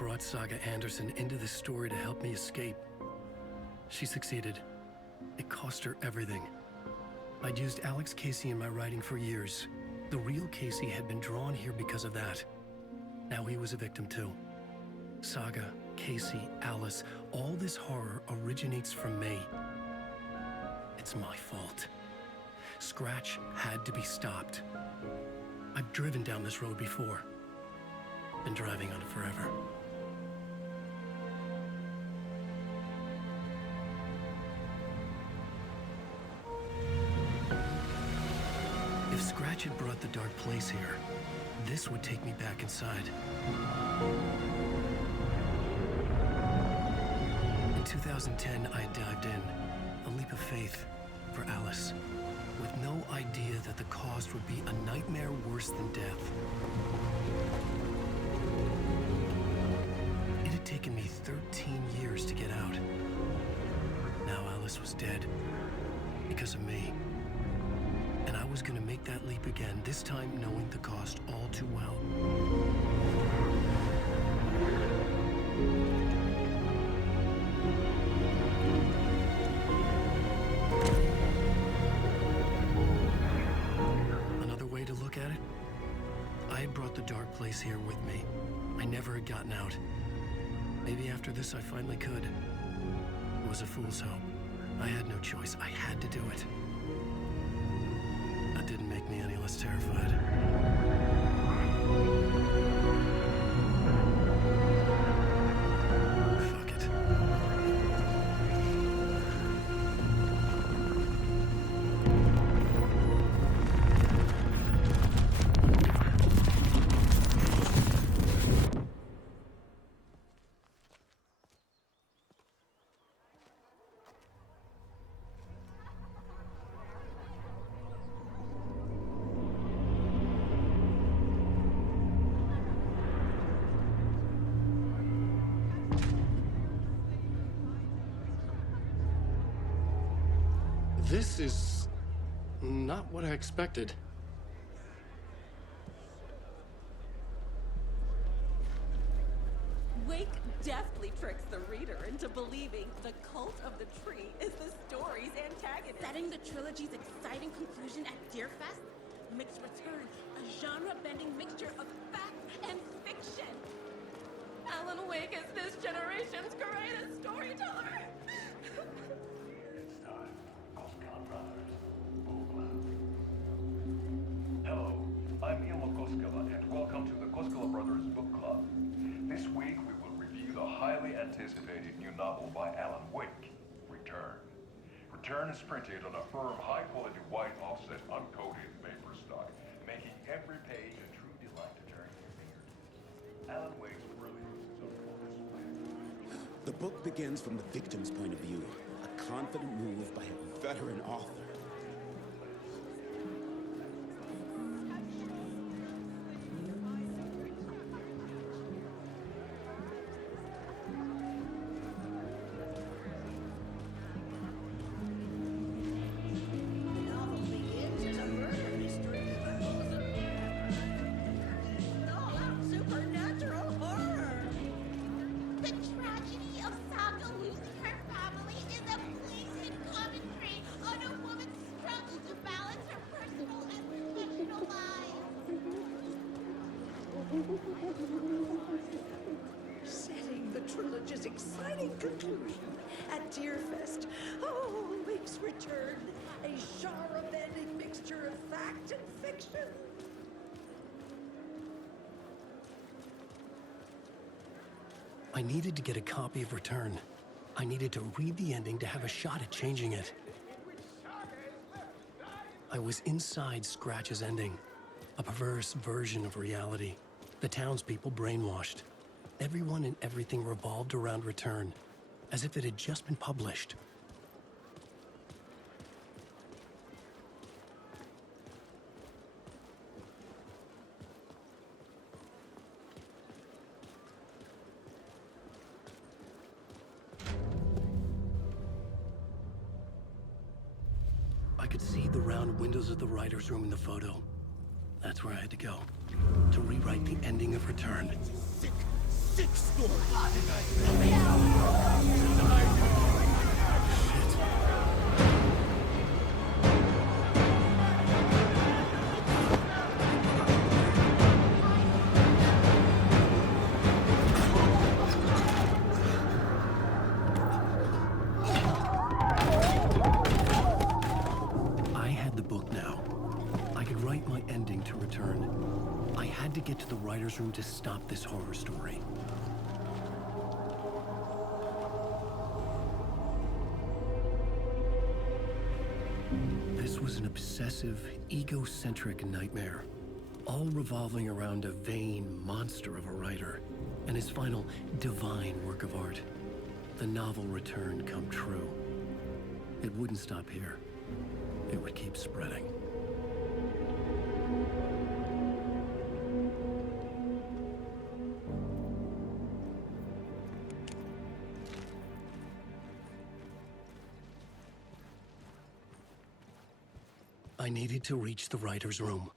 brought Saga Anderson into this story to help me escape. She succeeded. It cost her everything. I'd used Alex Casey in my writing for years. The real Casey had been drawn here because of that. Now he was a victim too. Saga, Casey, Alice, all this horror originates from me. It's my fault. Scratch had to be stopped. I've driven down this road before. Been driving on it forever. If Scratch had brought the Dark Place here, this would take me back inside. In 2010, I had dived in, a leap of faith for Alice, with no idea that the cost would be a nightmare worse than death. It had taken me 13 years to get out. Now Alice was dead, because of me. And I was gonna make that leap again, this time knowing the cost all too well. Another way to look at it, I had brought the Dark Place here with me. I never had gotten out. Maybe after this I finally could. It was a fool's hope. I had no choice. I had to do it. That didn't make me any less terrified. Fuck it. This is not what I expected. Wake deftly tricks the reader into believing the Cult of the Tree is the story's antagonist. Setting the trilogy's exciting conclusion at Deerfest, Mick's Return, a genre-bending mixture of fact and fiction. Alan Wake is this generation's greatest storyteller. It's time. Koskela Brothers. Book Club. Hello, I'm Ilmo Koskela, and welcome to the Koskela Brothers Book Club. This week we will review the highly anticipated new novel by Alan Wake, Return. Return is printed on a firm, high-quality white offset uncoated paper stock, making every page a true delight to turn your fingers. Alan Wake's brilliance is on full display. The book begins from the victim's point of view, a confident move by a veteran author. Setting the trilogy's exciting conclusion at Deerfest. Oh, Wake's Return, a genre-bending mixture of fact and fiction. I needed to get a copy of Return. I needed to read the ending to have a shot at changing it. I was inside Scratch's ending, a perverse version of reality. The townspeople brainwashed. Everyone and everything revolved around Return, as if it had just been published. I could see the round windows of the writer's room in the photo. That's where I had to go, to rewrite the ending of Return. Sick, sick story. I had the book now. I could write my ending to Return. I had to get to the writer's room to stop this horror story. This was an obsessive, egocentric nightmare, all revolving around a vain monster of a writer and his final divine work of art, the novel Return come true. It wouldn't stop here. It would keep spreading. I needed to reach the writer's room.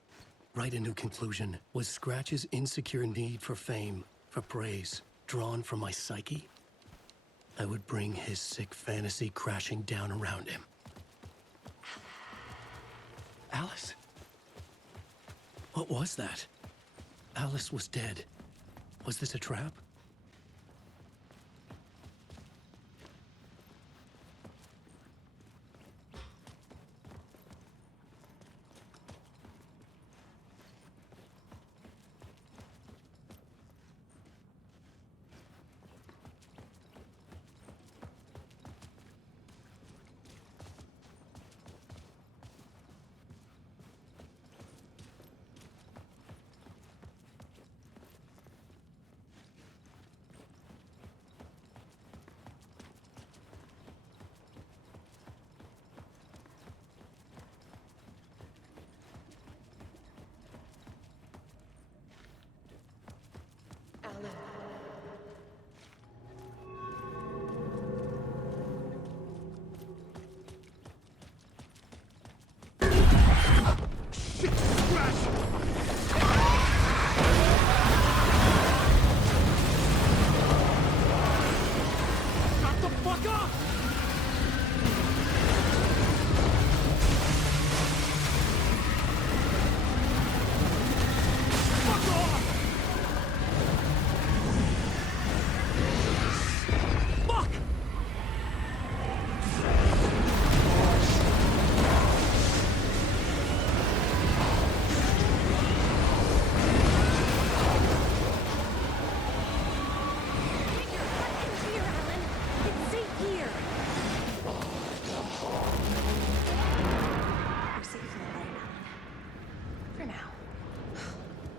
Write a new conclusion. Was Scratch's insecure need for fame, for praise, drawn from my psyche? I would bring his sick fantasy crashing down around him. Alice? What was that? Alice was dead. Was this a trap?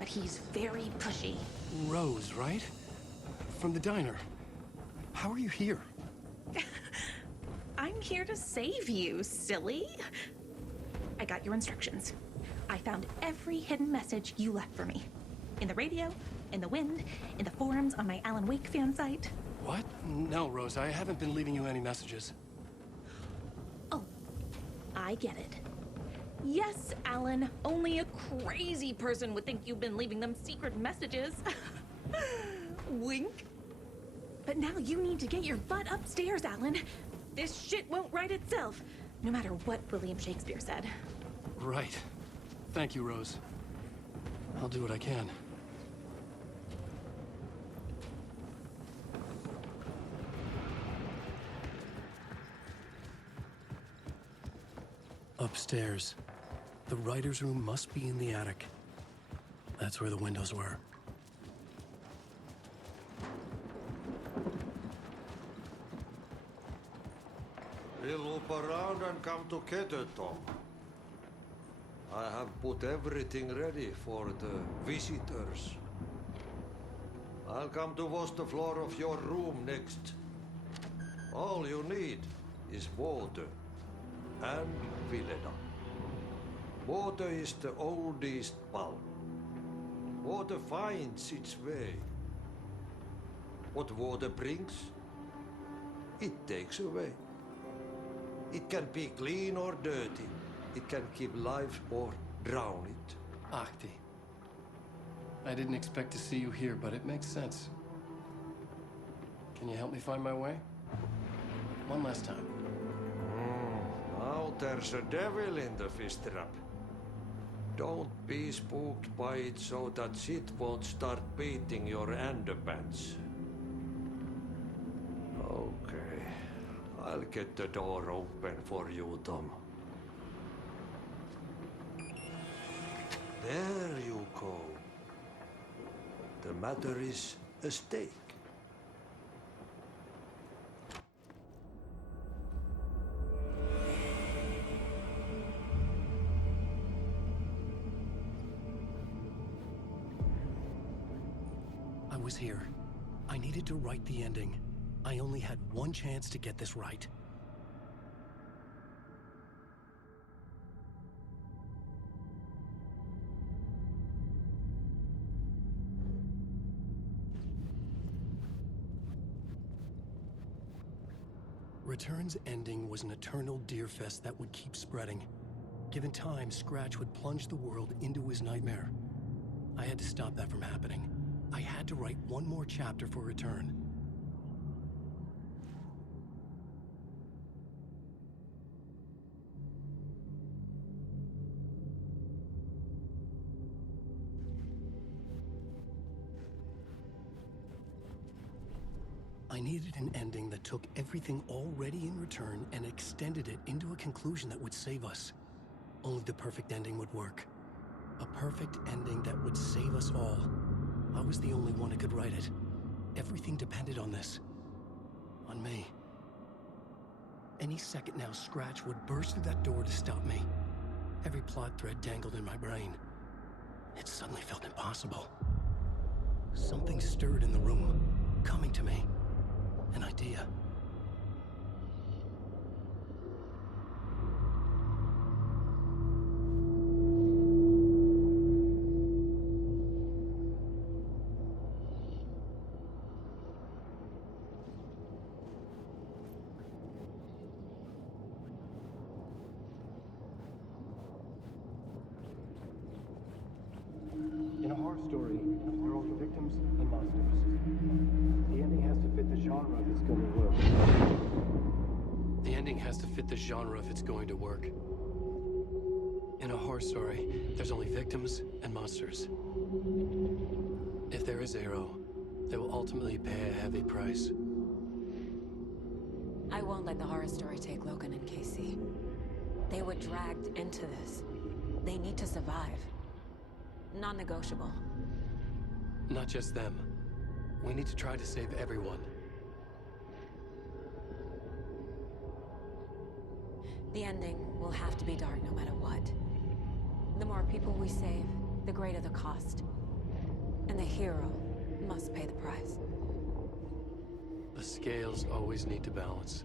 He's very pushy. Rose, right? From the diner. How are you here? I'm here to save you, silly. I got your instructions. I found every hidden message you left for me. In the radio, in the wind, in the forums on my Alan Wake fan site. What? No, Rose, I haven't been leaving you any messages. Oh, I get it. Yes, Alan, only a crazy person would think you've been leaving them secret messages. Wink. But now you need to get your butt upstairs, Alan. This shit won't write itself, no matter what William Shakespeare said. Right. Thank you, Rose. I'll do what I can. Upstairs. The writer's room must be in the attic. That's where the windows were. We'll loop around and come together, Tom. I have put everything ready for the visitors. I'll come to wash the floor of your room next. All you need is water and Vileda. Water is the oldest bulb. Water finds its way. What water brings, it takes away. It can be clean or dirty. It can keep life or drown it. Ahti. I didn't expect to see you here, but it makes sense. Can you help me find my way? One last time. Now there's a devil in the fish trap. Don't be spooked by it so that shit won't start beating your underpants. Okay. I'll get the door open for you, Tom. There you go. The matter is a stake. I was here. I needed to write the ending. I only had one chance to get this right. Return's ending was an eternal Deerfest that would keep spreading. Given time, Scratch would plunge the world into his nightmare. I had to stop that from happening. I had to write one more chapter for Return. I needed an ending that took everything already in Return and extended it into a conclusion that would save us. Only the perfect ending would work. A perfect ending that would save us all. I was the only one who could write it. Everything depended on this. On me. Any second now, Scratch would burst through that door to stop me. Every plot thread dangled in my brain. It suddenly felt impossible. Something stirred in the room, coming to me. An idea. In a horror story, there are victims and monsters. The ending has to fit the genre if it's going to work. The ending has to fit the genre if it's going to work. In a horror story, there's only victims and monsters. If there is Arrow, they will ultimately pay a heavy price. I won't let the horror story take Logan and Casey. They were dragged into this. They need to survive. Non-negotiable. Not just them. We need to try to save everyone. The ending will have to be dark no matter what. The more people we save, the greater the cost. And the hero must pay the price. The scales always need to balance.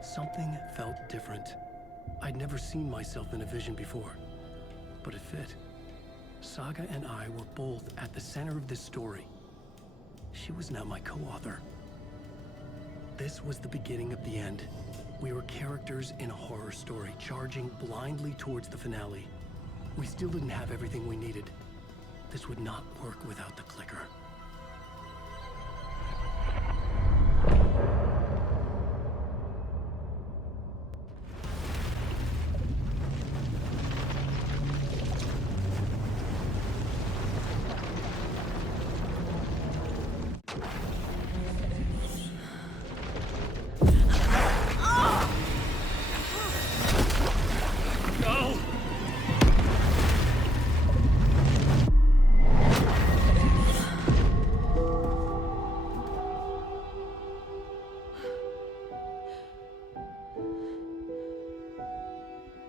Something felt different. I'd never seen myself in a vision before, but it fit. Saga and I were both at the center of this story. She was now my co-author. This was the beginning of the end. We were characters in a horror story, charging blindly towards the finale. We still didn't have everything we needed. This would not work without the clicker.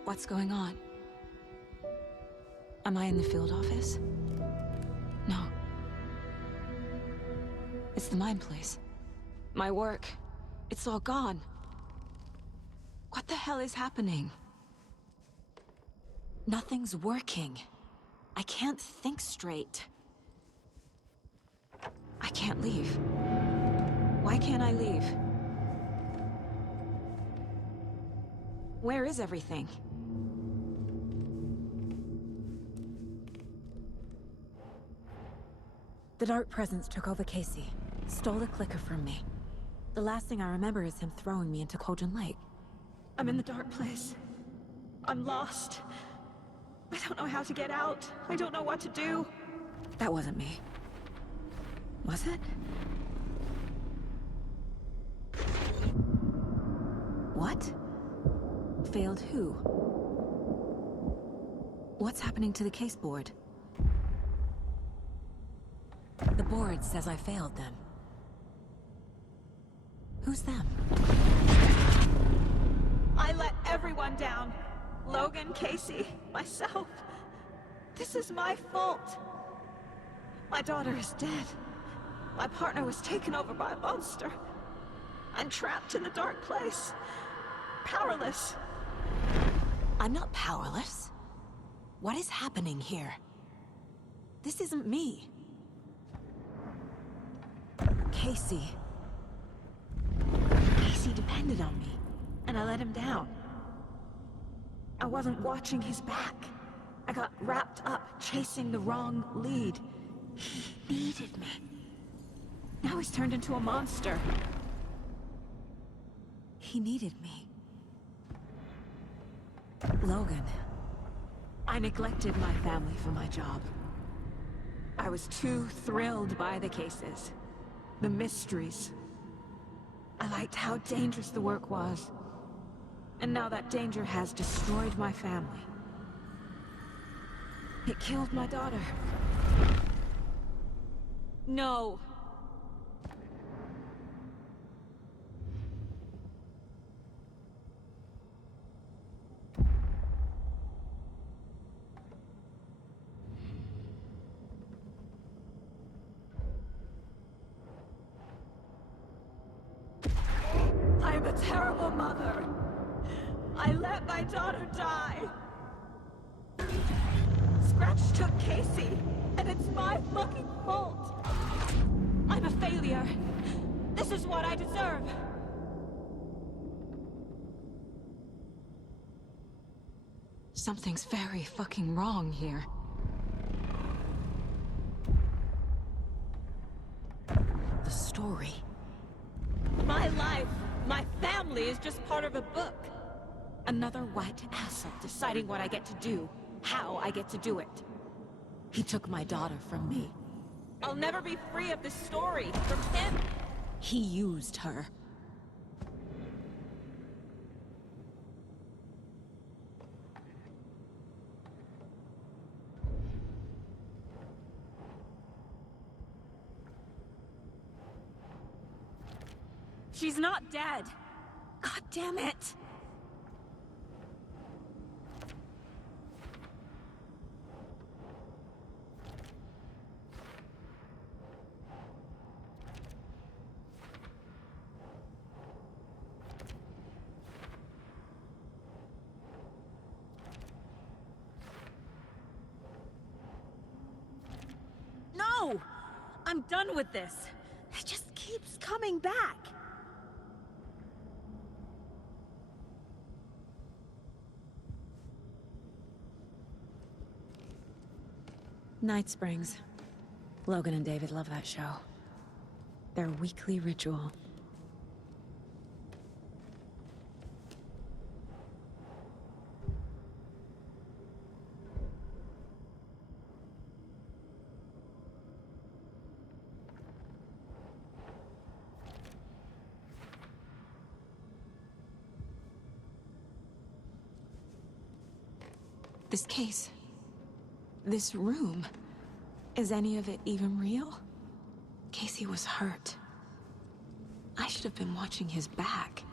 What's going on? Am I in the field office? No. It's the mine place. My work. It's all gone. What the hell is happening? Nothing's working. I can't think straight. I can't leave. Why can't I leave? Where is everything? The Dark Presence took over Casey, stole the clicker from me. The last thing I remember is him throwing me into Cauldron Lake. I'm in the dark place. I'm lost. I don't know how to get out. I don't know what to do. That wasn't me. Was it? What? Failed who? What's happening to the case board? The board says I failed them. Who's them? I let everyone down. Logan, Casey, myself. This is my fault. My daughter is dead. My partner was taken over by a monster. I'm trapped in the dark place. Powerless. I'm not powerless. What is happening here? This isn't me. Casey. Casey depended on me, and I let him down. I wasn't watching his back. I got wrapped up chasing the wrong lead. He needed me. Now he's turned into a monster. He needed me. Logan. I neglected my family for my job. I was too thrilled by the cases. The mysteries. I liked how dangerous the work was. And now that danger has destroyed my family. It killed my daughter. No. I'm a terrible mother. I let my daughter die. Scratch took Casey, and it's my fucking fault. I'm a failure. This is what I deserve. Something's very fucking wrong here. The story. My life, my family is just part of a book. Another white asshole deciding what I get to do, how I get to do it. He took my daughter from me. I'll never be free of this story from him. He used her. She's not dead. God damn it. No! I'm done with this. It just keeps coming back. Night Springs. Logan and David love that show. Their weekly ritual. This case. This room. Is any of it even real? Casey was hurt. I should have been watching his back.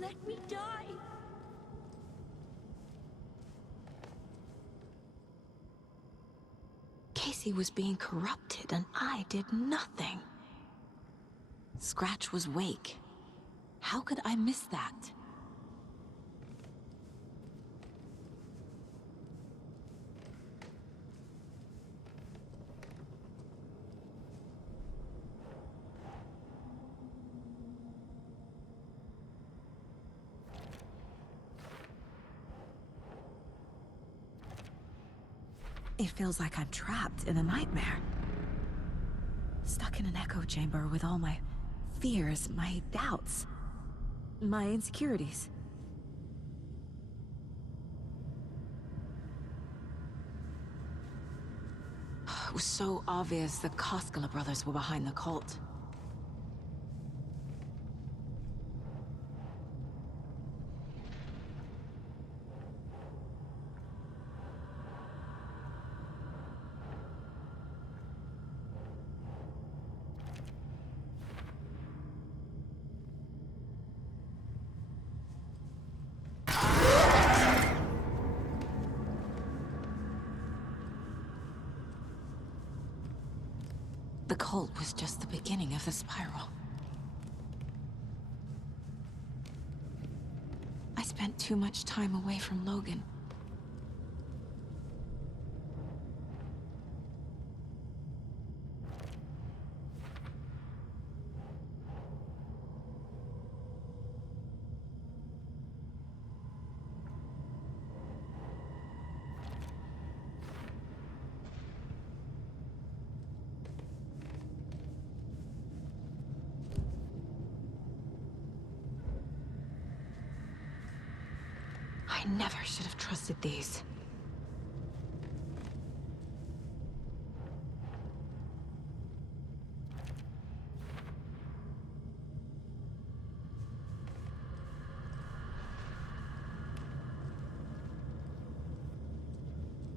let me die. Casey was being corrupted, and I did nothing. Scratch was Wake. How could I miss that? It feels like I'm trapped in a nightmare. Stuck in an echo chamber with all my fears, my doubts, my insecurities. It was so obvious the Koskela brothers were behind the cult. The cult was just the beginning of the spiral. I spent too much time away from Logan. I never should have trusted these.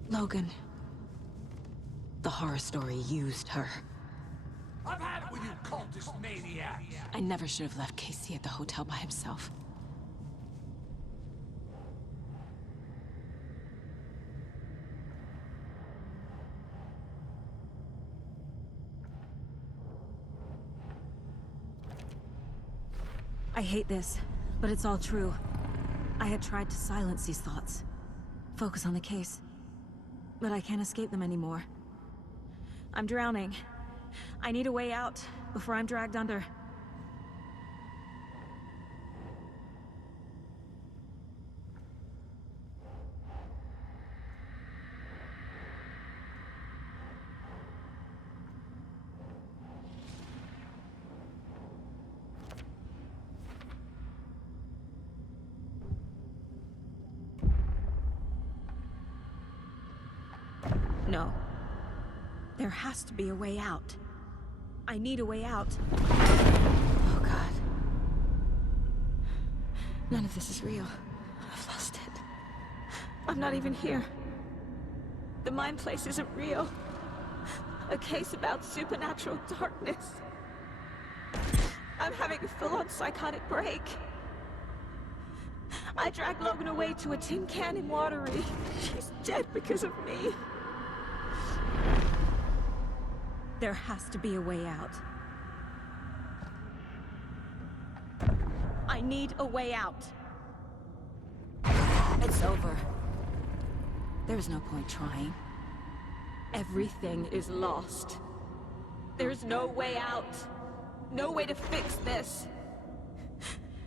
Logan. The horror story used her. I've had it with you cultist maniacs! I never should have left Casey at the hotel by himself. I hate this, but it's all true. I had tried to silence these thoughts. Focus on the case. But I can't escape them anymore. I'm drowning. I need a way out before I'm dragged under. No. There has to be a way out. I need a way out. Oh, God. None of this is real. I've lost it. I'm not even here. The mind place isn't real. A case about supernatural darkness. I'm having a full-on psychotic break. I dragged Logan away to a tin can in Watery. She's dead because of me. There has to be a way out. I need a way out. It's over. There's no point trying. Everything is lost. There's no way out. No way to fix this.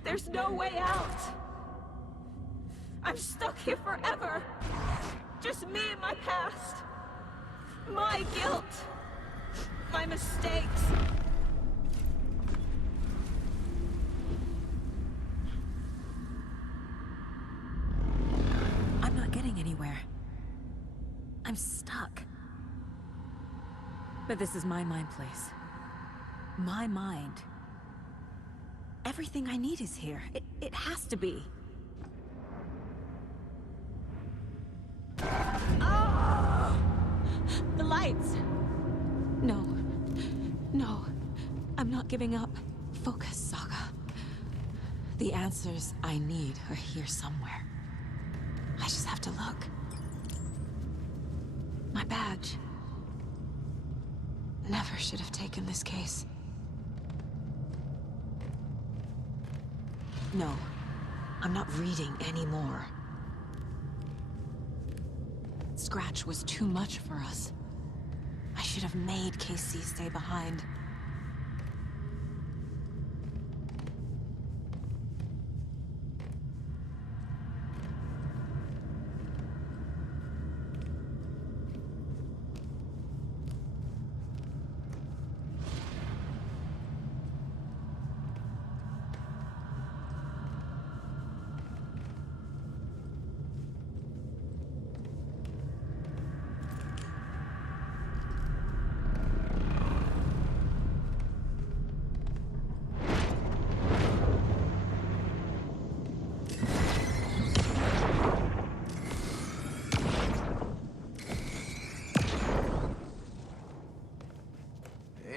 There's no way out. I'm stuck here forever. Just me and my past. My guilt. My mistakes. I'm not getting anywhere. I'm stuck. But this is my mind place. My mind. Everything I need is here. It has to be. Oh! The lights! No. No. I'm not giving up. Focus, Saga. The answers I need are here somewhere. I just have to look. My badge. Never should have taken this case. No, I'm not reading anymore. Scratch was too much for us. I should have made Casey stay behind.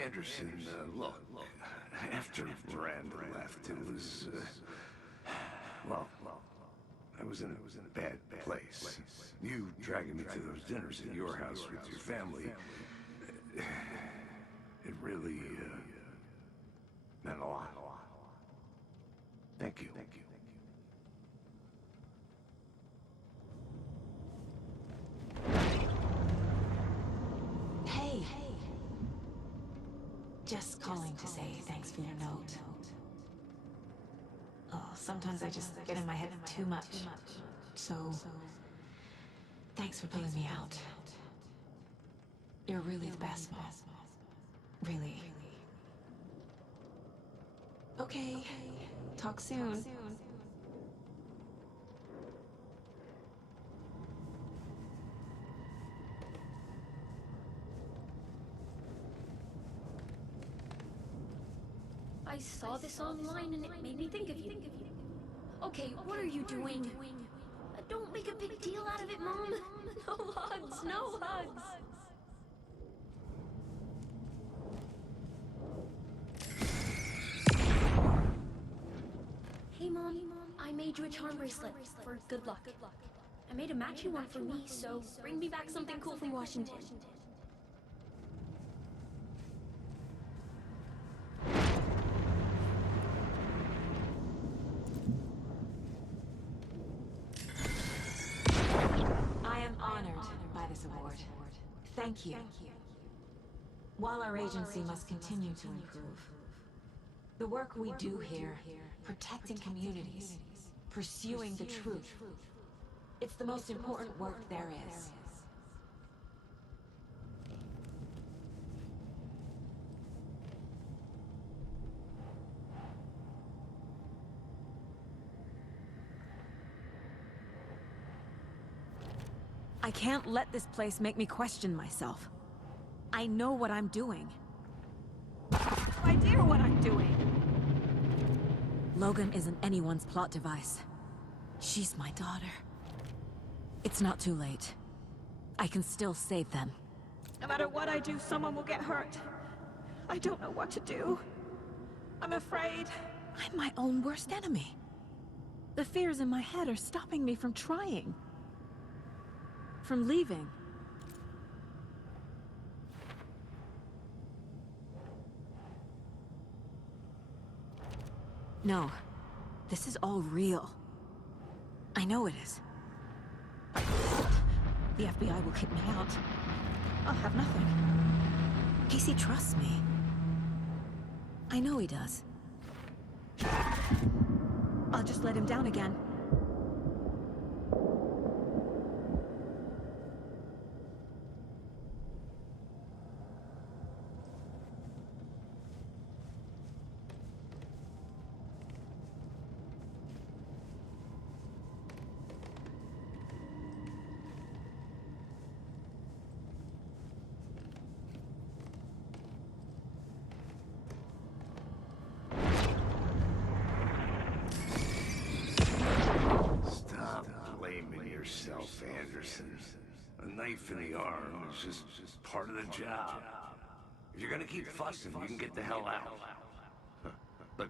Anderson, look, after Miranda left, it was, well, I was in a bad place. You dragging me to those dinners at your house with your family, it really, meant a lot. Thank you. Hey. Just calling to say thanks for your note. Oh, sometimes I just get in my head too much. So, thanks for pulling me out. You're really the best, Mom. Really. Okay. Talk soon. I saw this online and it made me think of you. Okay, what are you doing? Don't make a big deal out of it, Mom. No hugs, no hugs. Hey, Mom, I made you a charm bracelet for good luck. I made a matching one for me, so bring me back something cool from Washington. Award. Thank you. While our agency must continue to improve, the work we do here, protecting communities, pursuing the truth, it's the most important work there is. I can't let this place make me question myself. I know what I'm doing. I have no idea what I'm doing. Logan isn't anyone's plot device. She's my daughter. It's not too late. I can still save them. No matter what I do, someone will get hurt. I don't know what to do. I'm afraid. I'm my own worst enemy. The fears in my head are stopping me from trying. From leaving. No. This is all real. I know it is. The FBI will kick me out. I'll have nothing. Casey trusts me. I know he does. I'll just let him down again. Anderson. A knife in the arm is just part of the job. If you're gonna keep fussing, you can get the hell out. But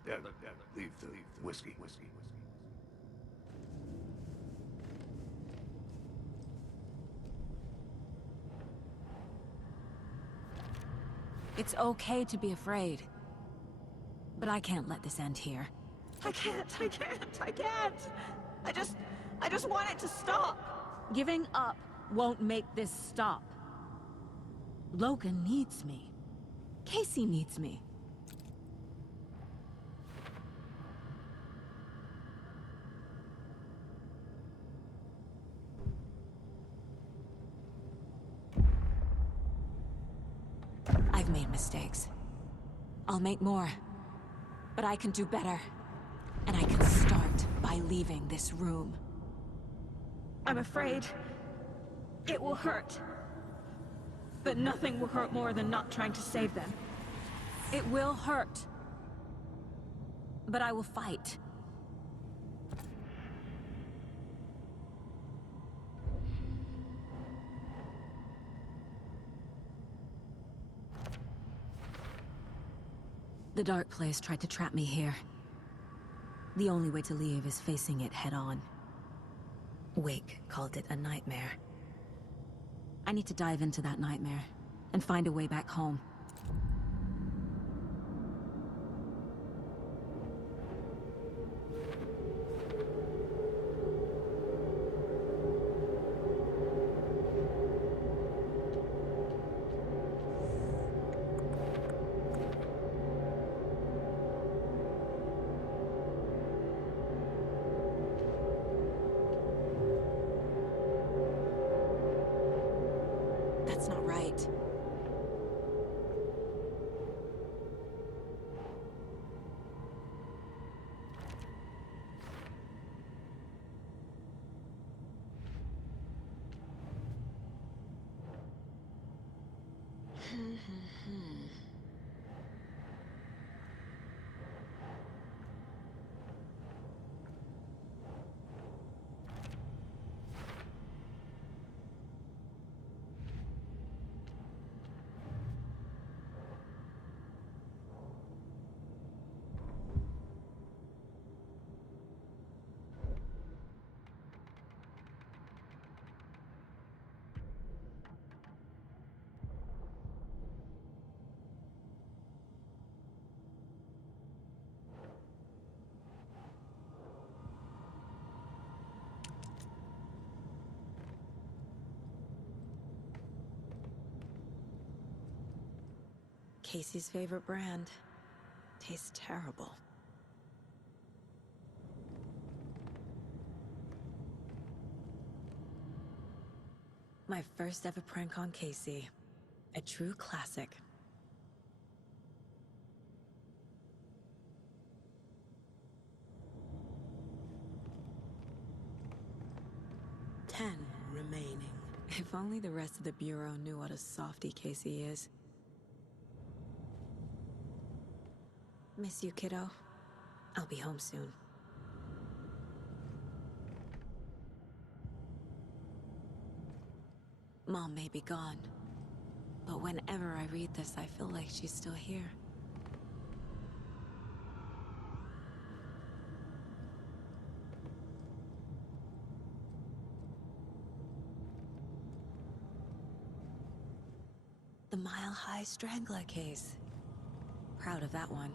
leave the whiskey. It's okay to be afraid. But I can't let this end here. I can't. I just want it to stop. Giving up won't make this stop. Logan needs me. Casey needs me. I've made mistakes. I'll make more. But I can do better. And I can start by leaving this room. I'm afraid it will hurt. But nothing will hurt more than not trying to save them. It will hurt. But I will fight. The Dark Place tried to trap me here. The only way to leave is facing it head-on. Wake called it a nightmare. I need to dive into that nightmare, and find a way back home. That's not right. Casey's favorite brand. Tastes terrible. My first ever prank on Casey. A true classic. "10 remaining. If only the rest of the Bureau knew what a softie Casey is. Miss you, kiddo. I'll be home soon. Mom may be gone, but whenever I read this, I feel like she's still here. The Mile High Strangler case. Proud of that one.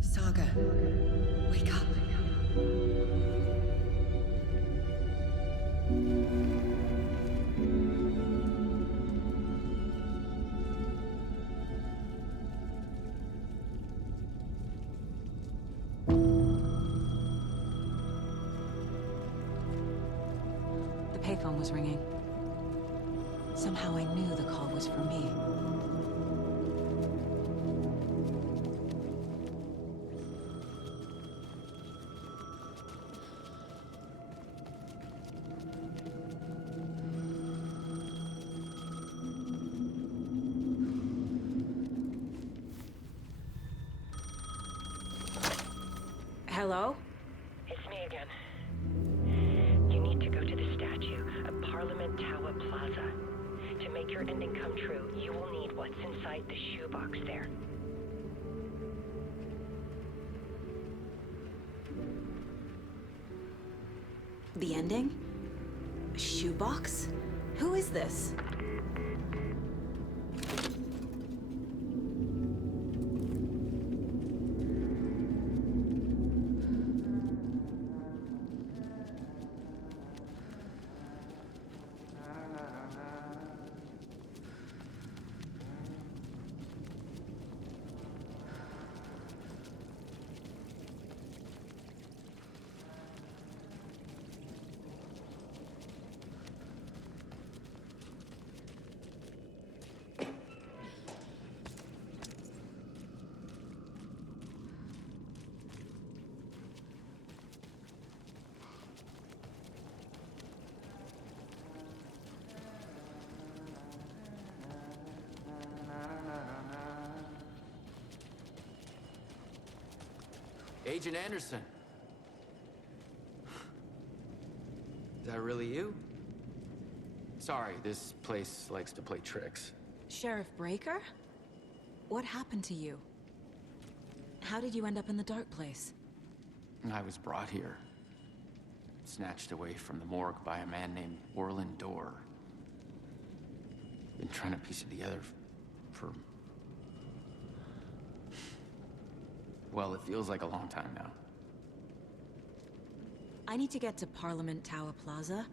Saga, wake up. phone was ringing. Somehow I knew the call was for me. Hello? It's me again. You need to go to the statue at Parliament Tower Plaza. To make your ending come true, you will need what's inside the shoebox there. The ending? A shoebox? Who is this? Agent Anderson. Is that really you? Sorry, this place likes to play tricks. Sheriff Breaker? What happened to you? How did you end up in the dark place? I was brought here. Snatched away from the morgue by a man named Orland Dorr. Been trying to piece it together for... well, it feels like a long time now. I need to get to Parliament Tower Plaza.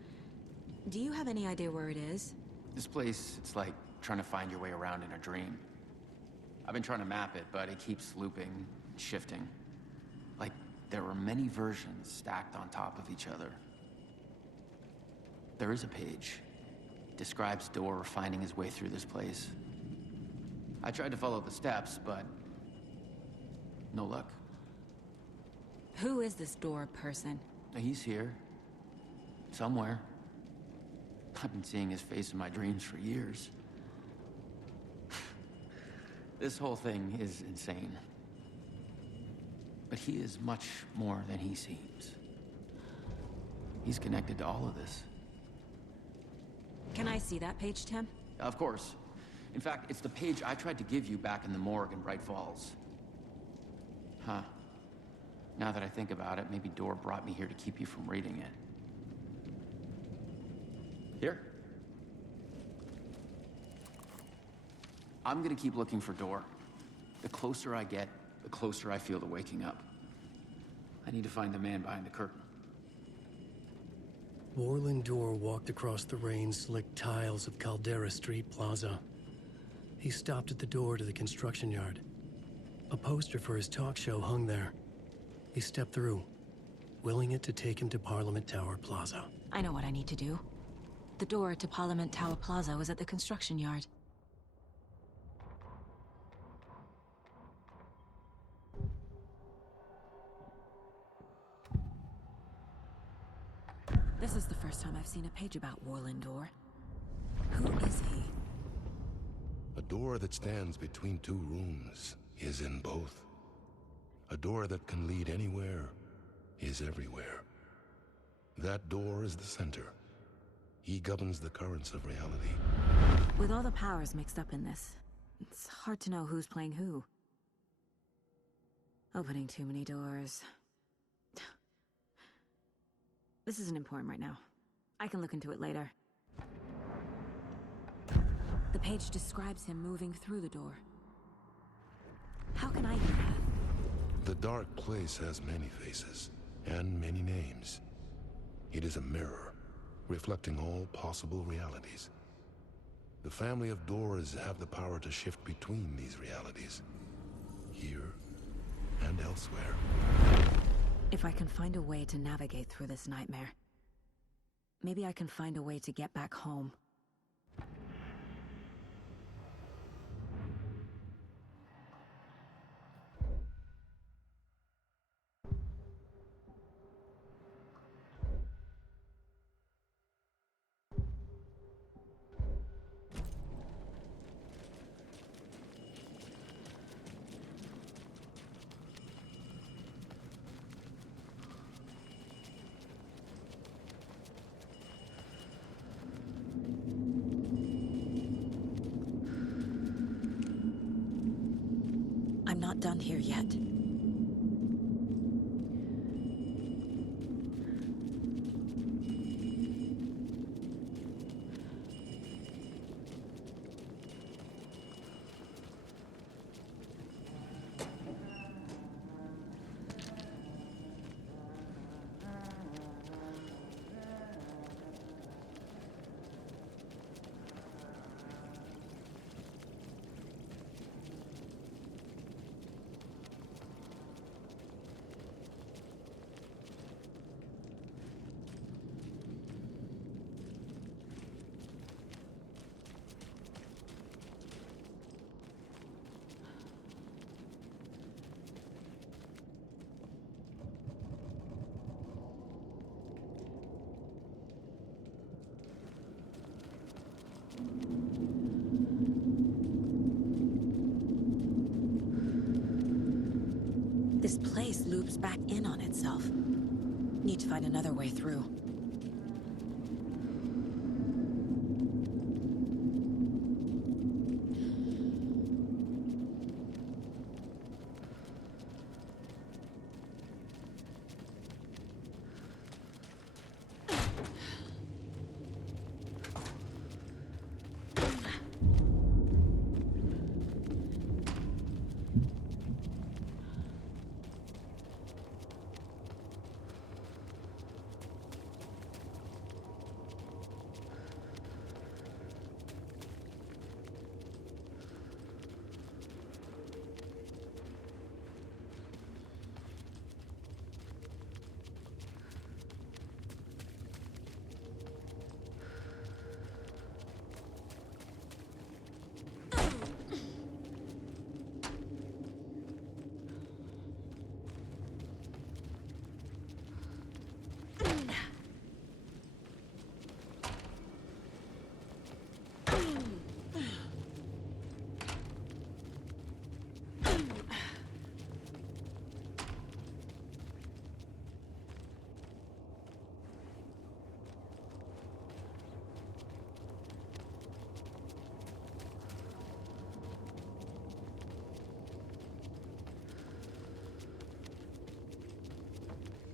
Do you have any idea where it is? This place, it's like trying to find your way around in a dream. I've been trying to map it, but it keeps looping, shifting. Like there are many versions stacked on top of each other. There is a page. Describes Dorr finding his way through this place. I tried to follow the steps, but no luck. Who is this Dorr person? He's here. Somewhere. I've been seeing his face in my dreams for years. This whole thing is insane. But he is much more than he seems. He's connected to all of this. Can I see that page, Tim? Of course. In fact, it's the page I tried to give you back in the morgue in Bright Falls. Huh. Now that I think about it, maybe Dorr brought me here to keep you from reading it. Here. I'm gonna keep looking for Dorr. The closer I get, the closer I feel to waking up. I need to find the man behind the curtain. Orland Dorr walked across the rain-slicked tiles of Caldera Street Plaza. He stopped at the door to the construction yard. A poster for his talk show hung there. He stepped through, willing it to take him to Parliament Tower Plaza. I know what I need to do. The door to Parliament Tower Plaza was at the construction yard. This is the first time I've seen a page about Orland Dorr. Who is he? A door that stands between two rooms is in both. A door that can lead anywhere is everywhere. That door is the center. He governs the currents of reality. With all the powers mixed up in this, it's hard to know who's playing who. Opening too many doors. This isn't important right now. I can look into it later. The page describes him moving through the door. How can I do that? The dark place has many faces, and many names. It is a mirror, reflecting all possible realities. The family of Dorrs have the power to shift between these realities, here and elsewhere. If I can find a way to navigate through this nightmare, maybe I can find a way to get back home. I'm not done here yet. This place loops back in on itself. Need to find another way through.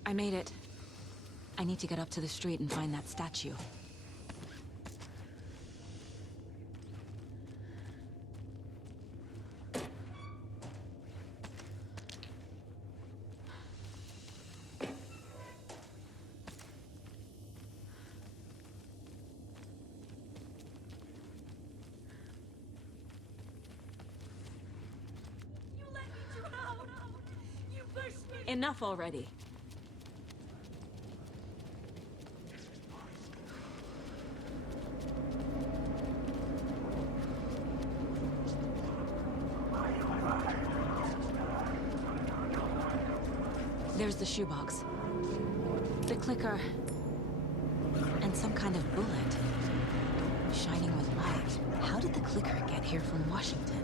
I made it. I need to get up to the street and find that statue. You let me drown! You pushed me! Enough already. There's the shoebox. The clicker. And some kind of bullet. Shining with light. How did the clicker get here from Washington?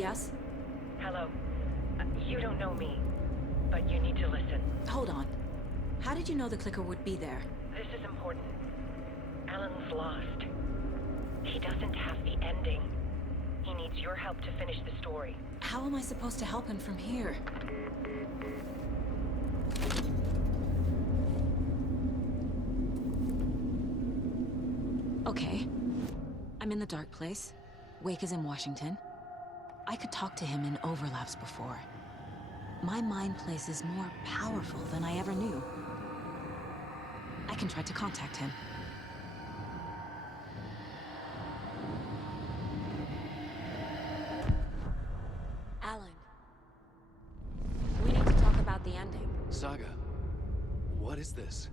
Yes? Hello. You don't know me, but you need to listen. Hold on. How did you know the clicker would be there? This is important. Alan's lost. He doesn't have the ending. He needs your help to finish the story. How am I supposed to help him from here? Okay. I'm in the dark place. Wake is in Washington. I could talk to him in overlaps before. My mind place is more powerful than I ever knew. I can try to contact him. Alan. We need to talk about the ending. Saga, what is this?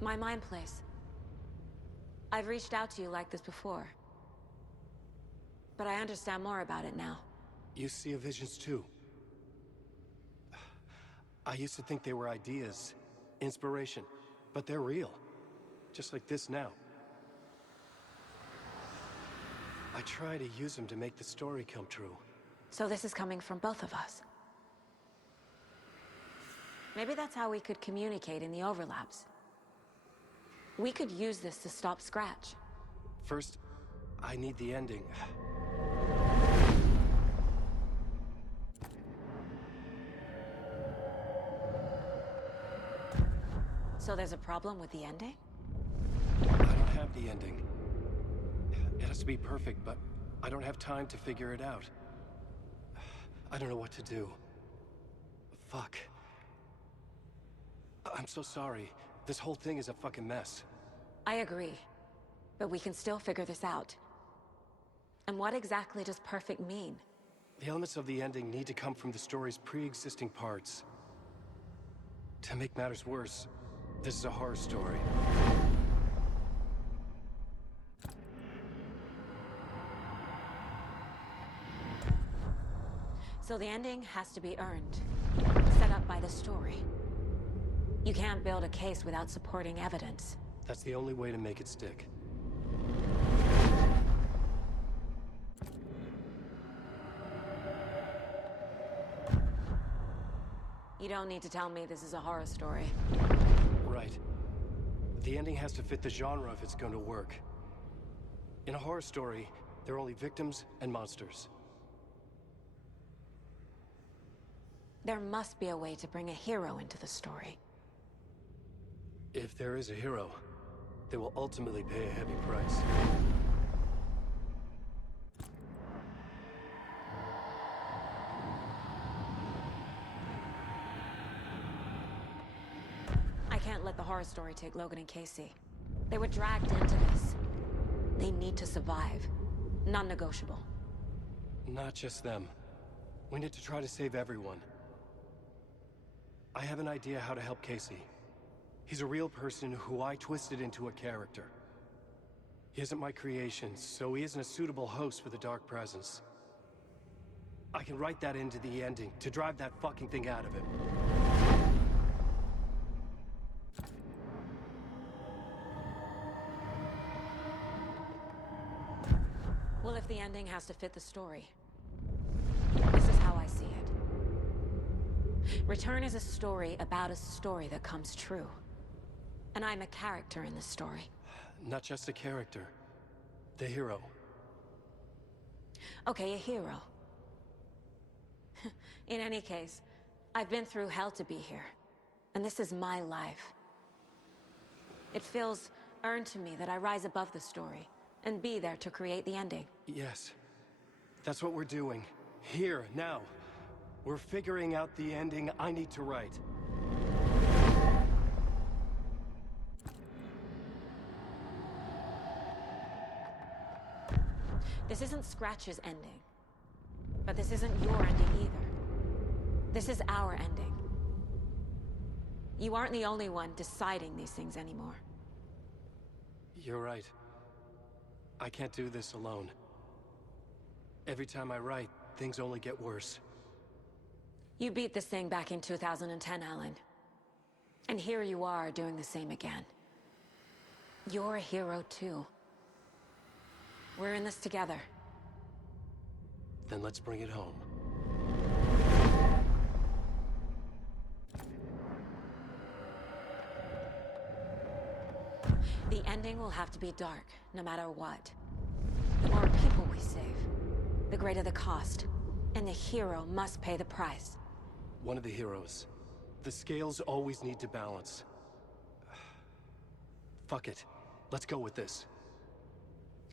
My mind place. I've reached out to you like this before. But I understand more about it now. You see visions too. I used to think they were ideas, inspiration, but they're real. Just like this now. I try to use them to make the story come true. So this is coming from both of us. Maybe that's how we could communicate in the overlaps. We could use this to stop Scratch. First, I need the ending. So there's a problem with the ending? I don't have the ending. It has to be perfect, but I don't have time to figure it out. I don't know what to do. Fuck. I'm so sorry. This whole thing is a fucking mess. I agree. But we can still figure this out. And what exactly does perfect mean? The elements of the ending need to come from the story's pre-existing parts. To make matters worse, this is a horror story. So the ending has to be earned, set up by the story. You can't build a case without supporting evidence. That's the only way to make it stick. You don't need to tell me this is a horror story. Right. The ending has to fit the genre if it's going to work. In a horror story, there are only victims and monsters. There must be a way to bring a hero into the story. If there is a hero, they will ultimately pay a heavy price. I can't let the horror story take Logan and Casey. They were dragged into this. They need to survive. Non-negotiable. Not just them. We need to try to save everyone. I have an idea how to help Casey. He's a real person who I twisted into a character. He isn't my creation, so he isn't a suitable host for the Dark Presence. I can write that into the ending to drive that fucking thing out of him. Well, if the ending has to fit the story, this is how I see it. Return is a story about a story that comes true. And I'm a character in this story. Not just a character. The hero. Okay, a hero. In any case, I've been through hell to be here. And this is my life. It feels earned to me that I rise above the story and be there to create the ending. Yes. That's what we're doing. Here, now. We're figuring out the ending I need to write. This isn't Scratch's ending. But this isn't your ending either. This is our ending. You aren't the only one deciding these things anymore. You're right. I can't do this alone. Every time I write, things only get worse. You beat this thing back in 2010, Alan. And here you are doing the same again. You're a hero too. We're in this together. Then let's bring it home. The ending will have to be dark, no matter what. The more people we save, the greater the cost. And the hero must pay the price. One of the heroes. The scales always need to balance. Fuck it. Let's go with this.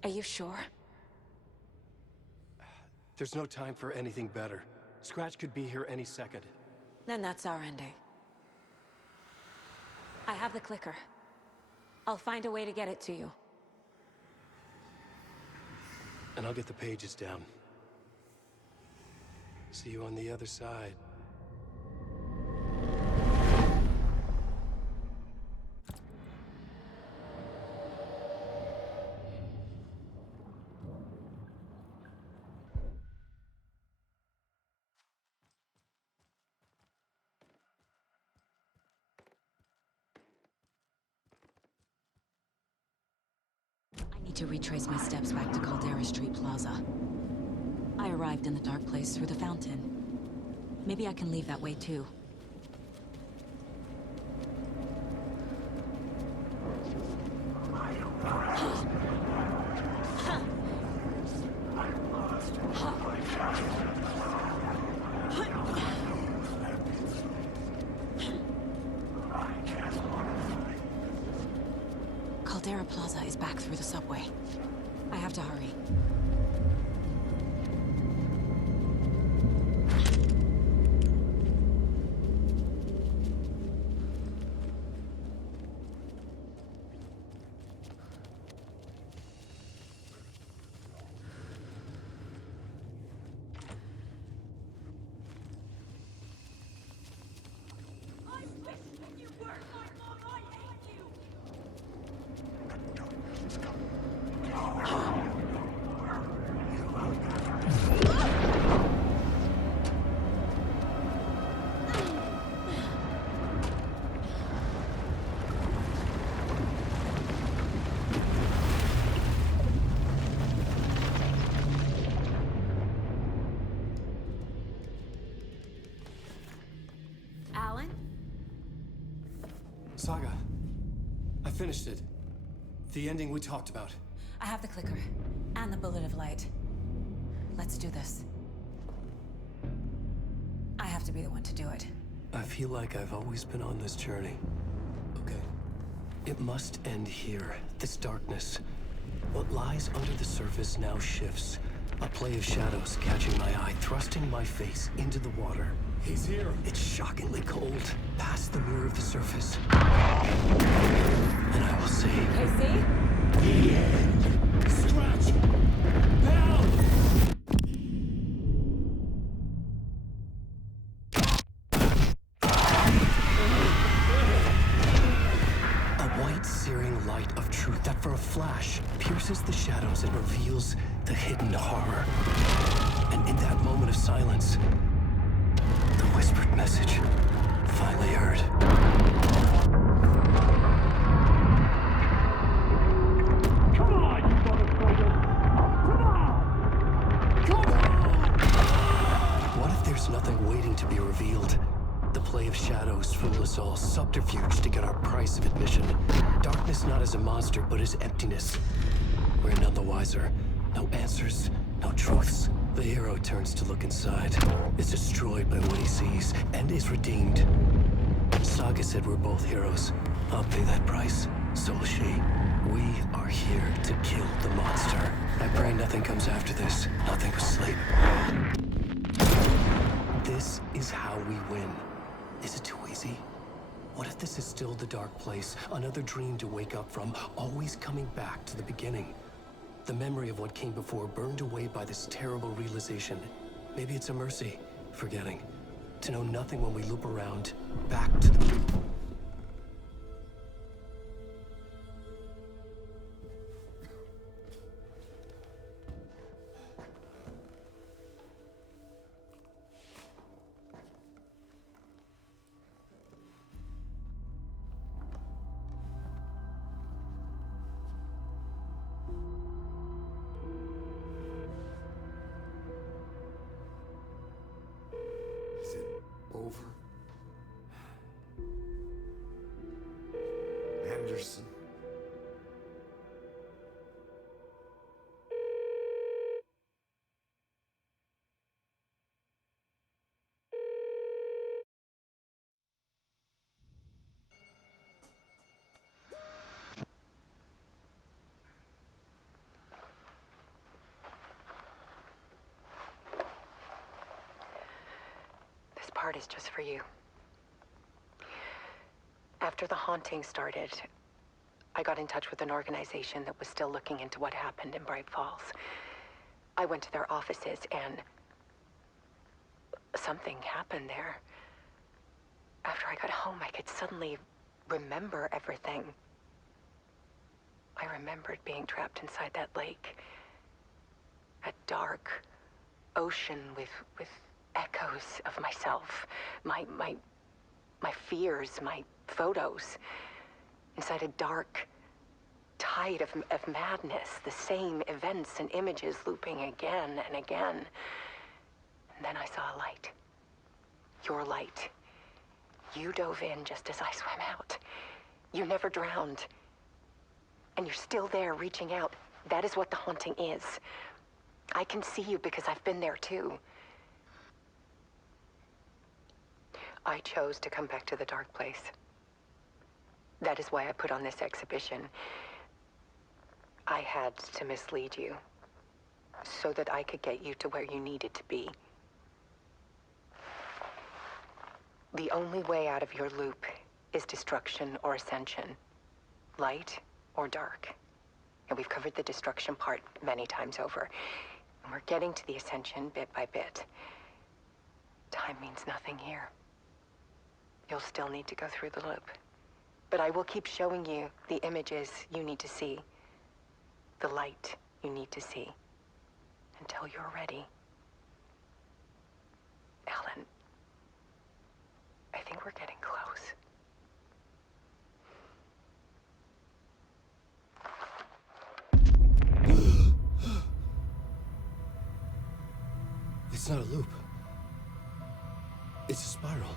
Are you sure? There's no time for anything better. Scratch could be here any second. Then that's our ending. I have the clicker. I'll find a way to get it to you. And I'll get the pages down. See you on the other side. I need to retrace my steps back to Caldera Street Plaza. I arrived in the dark place through the fountain. Maybe I can leave that way too. Caldera Plaza is back through the subway. I have to hurry. Saga, I finished it. The ending we talked about. I have the clicker and the bullet of light. Let's do this. I have to be the one to do it. I feel like I've always been on this journey. Okay. It must end here, this darkness. What lies under the surface now shifts. A play of shadows catching my eye, thrusting my face into the water. He's here. It's shockingly cold, past the mirror of the surface. And I will say... Casey? The end. Scratch! Bell! A white, searing light of truth that for a flash pierces the shadows and reveals the hidden horror. And in that moment of silence, the whispered message finally heard. Come on, you motherfucker! Come on! Come on! What if there's nothing waiting to be revealed? The play of shadows fool us all, subterfuge to get our price of admission. Darkness not as a monster, but as emptiness. We're none the wiser. No answers, no truths. The hero turns to look inside, is destroyed by what he sees, and is redeemed. Saga said we're both heroes. I'll pay that price. So will she. We are here to kill the monster. I pray nothing comes after this. Nothing but sleep. This is how we win. Is it too easy? What if this is still the dark place? Another dream to wake up from, always coming back to the beginning. The memory of what came before burned away by this terrible realization. Maybe it's a mercy, forgetting. To know nothing when we loop around, back to the... Anderson. This part is just for you. After the haunting started, I got in touch with an organization that was still looking into what happened in Bright Falls. I went to their offices and something happened there. After I got home, I could suddenly remember everything. I remembered being trapped inside that lake. A dark ocean with echoes of myself. My fears, my photos. Inside a dark tide of madness. The same events and images looping again and again. And then I saw a light. Your light. You dove in just as I swam out. You never drowned. And you're still there reaching out. That is what the haunting is. I can see you because I've been there too. I chose to come back to the dark place. That is why I put on this exhibition. I had to mislead you, so that I could get you to where you needed to be. The only way out of your loop is destruction or ascension, light or dark. And we've covered the destruction part many times over. And we're getting to the ascension bit by bit. Time means nothing here. You'll still need to go through the loop. But I will keep showing you the images you need to see. The light you need to see. Until you're ready. Alan, I think we're getting close. It's not a loop. It's a spiral.